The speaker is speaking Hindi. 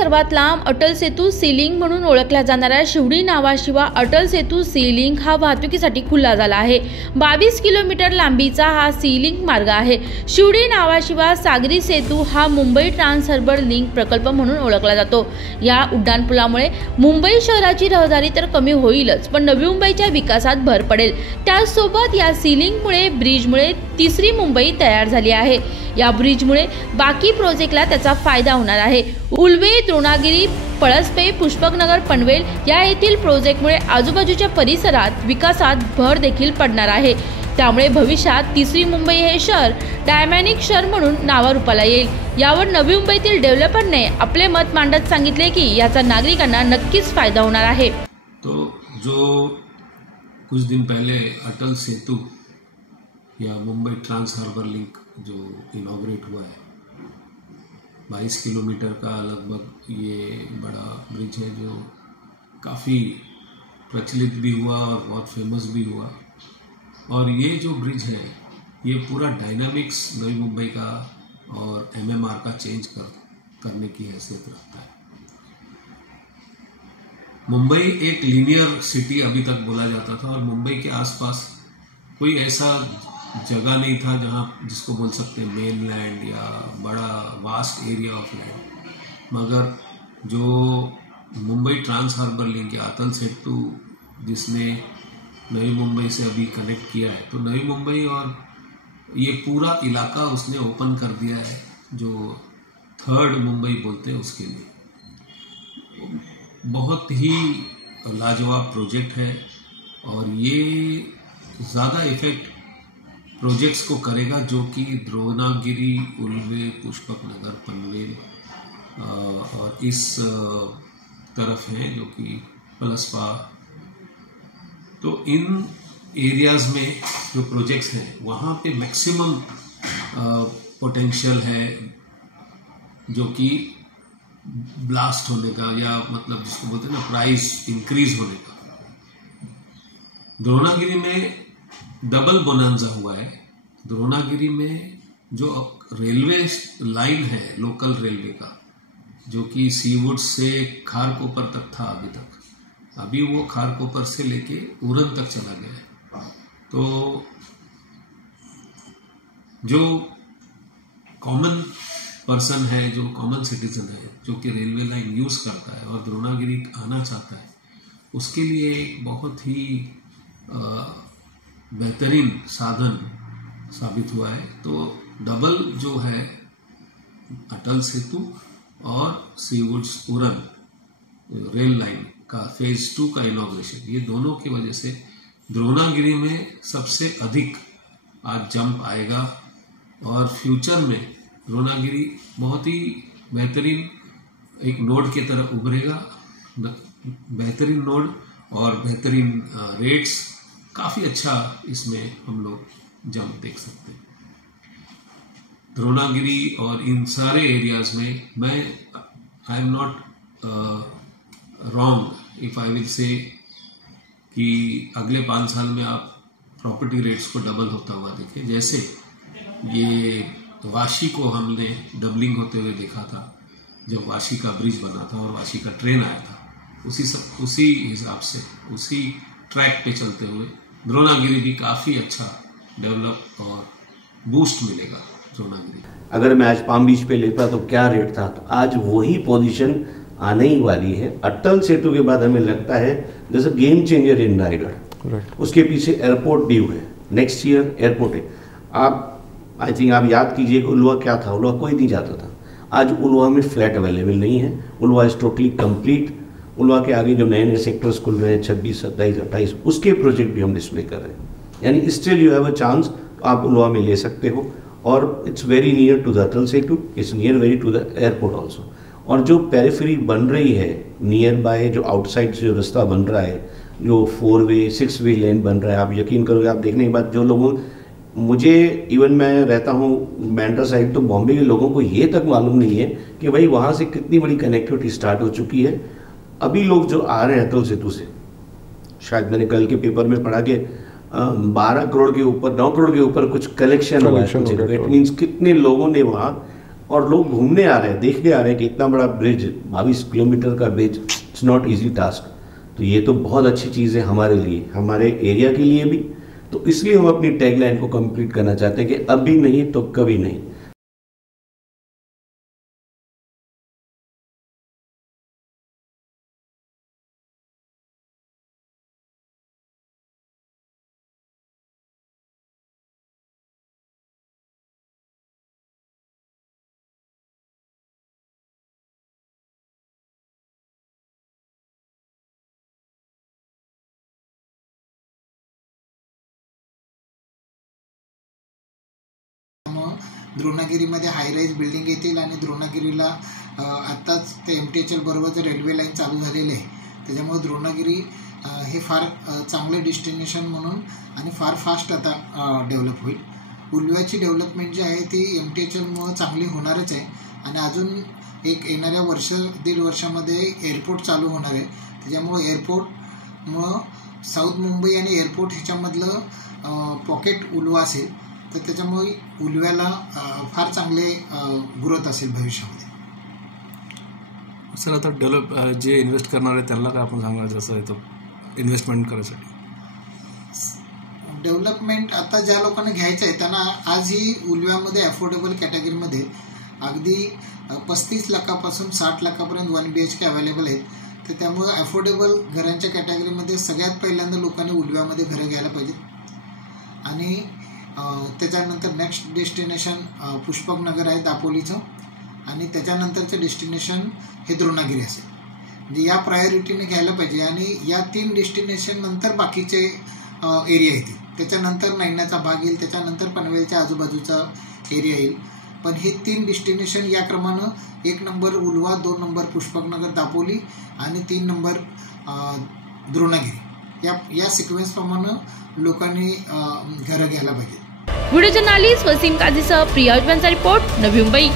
सर्वात लांब अटल सेतू सी लिंक म्हणून ओळखला जाणारा शिवडी नावाशिवाय अटल सेतू सी लिंक हा वाहतुकीसाठी खुला झाला आहे। 22 किलोमीटर लांबीचा हा सी लिंक मार्ग आहे। शिवडी नावाशिवाय सागरी सेतू हा मुंबई ट्रान्स हार्बर लिंक प्रकल्प म्हणून ओळखला जातो। या उड्डाणपुलामुळे मुंबई शहराची रहदारी तर कमी होईलच, पण नवी मुंबईच्या विकासात भर पडेल। त्यासोबत या सी लिंकमुळे ब्रिजमुळे तिसरी मुंबई तयार झाली आहे। या ब्रिजमुळे बाकी प्रोजेक्टला त्याचा फायदा होणार आहे। उल्वे, द्रोणागिरी, पळसपे, पुष्पकनगर, पनवेल या येथील प्रोजेक्टमुळे आजूबाजूच्या परिसरात विकासात भर देखील पडणार आहे। त्यामुळे भविष्यात तिसरी मुंबई हे शहर डायमॅनिक शहर म्हणून नावारूपाला येईल। यावर नवी मुंबईतील डेव्हलपरने आपले मत मांडत सांगितले की याचा नागरिकांना नक्कीच फायदा होणार आहे। तो जो कुछ दिन पहले अटल सेतु या मुंबई ट्रांस हार्बर लिंक जो इनॉग्रेट हुआ है, 22 किलोमीटर का लगभग ये बड़ा ब्रिज है जो काफ़ी प्रचलित भी हुआ और बहुत फेमस भी हुआ। और ये जो ब्रिज है ये पूरा डायनामिक्स नई मुंबई का और एमएमआर का चेंज करने की हैसियत रखता है। मुंबई एक लीनियर सिटी अभी तक बोला जाता था और मुंबई के आसपास कोई ऐसा जगह नहीं था जहाँ जिसको बोल सकते हैं मेन लैंड या बड़ा वास्ट एरिया ऑफ लैंड। मगर जो मुंबई ट्रांस हार्बर लिंक या अटल सेतु जिसने नई मुंबई से अभी कनेक्ट किया है, तो नई मुंबई और ये पूरा इलाका उसने ओपन कर दिया है, जो थर्ड मुंबई बोलते हैं उसके लिए। बहुत ही लाजवाब प्रोजेक्ट है और ये ज़्यादा इफेक्ट प्रोजेक्ट्स को करेगा जो कि द्रोणागिरी, उल्वे, पुष्पकनगर, पनवेल और इस तरफ हैं जो कि पलसपा। तो इन एरियाज़ में जो प्रोजेक्ट्स हैं वहाँ पे मैक्सिमम पोटेंशियल है जो कि ब्लास्ट होने का, या मतलब जिसको बोलते हैं ना प्राइस इंक्रीज होने का। द्रोणागिरी में डबल बोनांजा हुआ है। द्रोणागिरी में जो रेलवे लाइन है लोकल रेलवे का, जो कि सीवुड से खारकोपर तक था अभी वो खारकोपर से लेके उरन तक चला गया है। तो जो कॉमन पर्सन है, जो कॉमन सिटीजन है, जो कि रेलवे लाइन यूज करता है और द्रोणागिरी आना चाहता है, उसके लिए एक बहुत ही बेहतरीन साधन साबित हुआ है। तो डबल जो है अटल सेतु और सीवुड्स उरन रेल लाइन का फेज 2 का इनॉग्रेशन, ये दोनों की वजह से द्रोणागिरी में सबसे अधिक आज जंप आएगा और फ्यूचर में द्रोणागिरी बहुत ही बेहतरीन एक नोड की तरह उभरेगा। बेहतरीन नोड और बेहतरीन रेट्स, काफ़ी अच्छा इसमें हम लोग जंप देख सकते हैं। द्रोणागिरी और इन सारे एरियाज में मैं I am not wrong if I will say कि अगले 5 साल में आप प्रॉपर्टी रेट्स को डबल होता हुआ देखें। जैसे ये वाशी को हमने डबलिंग होते हुए देखा था जब वाशी का ब्रिज बना था और वाशी का ट्रेन आया था, उसी हिसाब से उसी ट्रैक पे चलते हुए द्रोणागिरी भी काफ़ी अच्छा डेवलप और बूस्ट मिलेगा द्रोणागिरी। अगर मैं आज पाम बीच पे लेता तो क्या रेट था, तो आज वही पोजीशन आने ही वाली है। अटल सेतु के बाद हमें लगता है जैसे गेम चेंजर इन रायगढ़, उसके पीछे एयरपोर्ट ड्यू है, नेक्स्ट ईयर एयरपोर्ट है। आप आई थिंक आप याद कीजिए उलवा क्या था, उलवा कोई नहीं जाता था। आज उलवा में फ्लैट अवेलेबल नहीं है, उलवा इज टोटली कंप्लीट। उलवा के आगे जो नए नए सेक्टर्स खुल रहे हैं 26, 27, 28, उसके प्रोजेक्ट भी हम डिस्प्ले कर रहे हैं। यानी still you have a chance, आप उलवा में ले सकते हो। और it's very near to the Atal Setu, it's near very to the airport also. और जो पेरिफेरी बन रही है नियर बाय, जो आउटसाइड से जो रास्ता बन रहा है, जो 4 वे 6 वे लेन बन रहा है, आप यकीन करोगे आप देखने के बाद जो लोगों, मुझे इवन मैं रहता हूँ बैंड्रा साइड, तो बॉम्बे के लोगों को ये तक मालूम नहीं है कि भाई वहाँ से कितनी बड़ी कनेक्टिविटी स्टार्ट हो चुकी है। अभी लोग जो आ रहे हैं अटल सेतु से, शायद मैंने कल के पेपर में पढ़ा कि 12 करोड़ के ऊपर 9 करोड़ के ऊपर कुछ कलेक्शन हुआ है। इट मीन्स कितने लोगों ने वहाँ और लोग घूमने आ रहे हैं, देखने आ रहे हैं कि इतना बड़ा ब्रिज, 22 किलोमीटर का bridge, it's not easy task. तो ये तो बहुत अच्छी चीज़ है हमारे लिए, हमारे एरिया के लिए भी। तो इसलिए हम अपनी टैगलाइन को कंप्लीट करना चाहते हैं कि अभी नहीं तो कभी नहीं। द्रोणागिरीमध्ये हाय राईज बिल्डिंग येतील आणि द्रोणागिरीला आत्ताच ते MTHL बरोबर रेल्वे लाईन चालू झालेली आहे, त्याच्यामुळे द्रोणागिरी हे फार चांगले डेस्टिनेशन म्हणून आणि फार फास्ट आता डेव्हलप होईल। उल्व्याची डेव्हलपमेंट जी आहे ती MTHLमुळे चांगली होणारच आहे आणि अजून एक येणाऱ्या दीड वर्षामध्ये एअरपोर्ट चालू होणार आहे, त्याच्यामुळे एअरपोर्टमुळं साऊथ मुंबई आणि एअरपोर्ट ह्याच्यामधलं पॉकेट उल्वा असेल, तर त्याच्यामुळे उल्व्याला फार चांगले ग्रोथ असेल भविष्यामध्ये। सर आता जे इन्व्हेस्ट करणार आहे त्यांना काय आपण सांगणार जसं आहे तो इन्व्हेस्टमेंट करायसाठी? डेव्हलपमेंट आता ज्या लोकांना घ्यायचं आहे त्यांना आजही उल्व्यामध्ये अफोर्डेबल कॅटेगरीमध्ये अगदी 35 लाखापासून 60 लाखापर्यंत 1 BHK अवेलेबल आहेत, तर त्यामुळे अफोर्डेबल घरांच्या कॅटेगरीमध्ये सगळ्यात पहिल्यांदा लोकांनी उल्व्यामध्ये घरं घ्यायला पाहिजेत। आणि त्याच्यानंतर नेक्स्ट डेस्टिनेशन पुष्पक नगर आहे दापोलीचं आणि त्याच्यानंतरचं डेस्टिनेशन हे द्रोणागिरी असेल, म्हणजे या प्रायोरिटीने घ्यायला पाहिजे। आणि या 3 डेस्टिनेशन नंतर बाकीचे एरिया येतील, त्याच्यानंतर नैनाचा भाग येईल, त्याच्यानंतर पनवेलच्या आजूबाजूचा एरिया येईल। पण हे 3 डेस्टिनेशन या क्रमानं 1 नंबर उल्वा, 2 नंबर पुष्पक नगर दापोली आणि 3 नंबर द्रोणागिरी या सिक्वेन्स प्रमाणे लोकांनी घरं घ्यायला पाहिजे। व्हिडिओ जर्नलिस्ट वसीम काझीसह प्रिया उजवांचा रिपोर्ट, नवी मुंबई।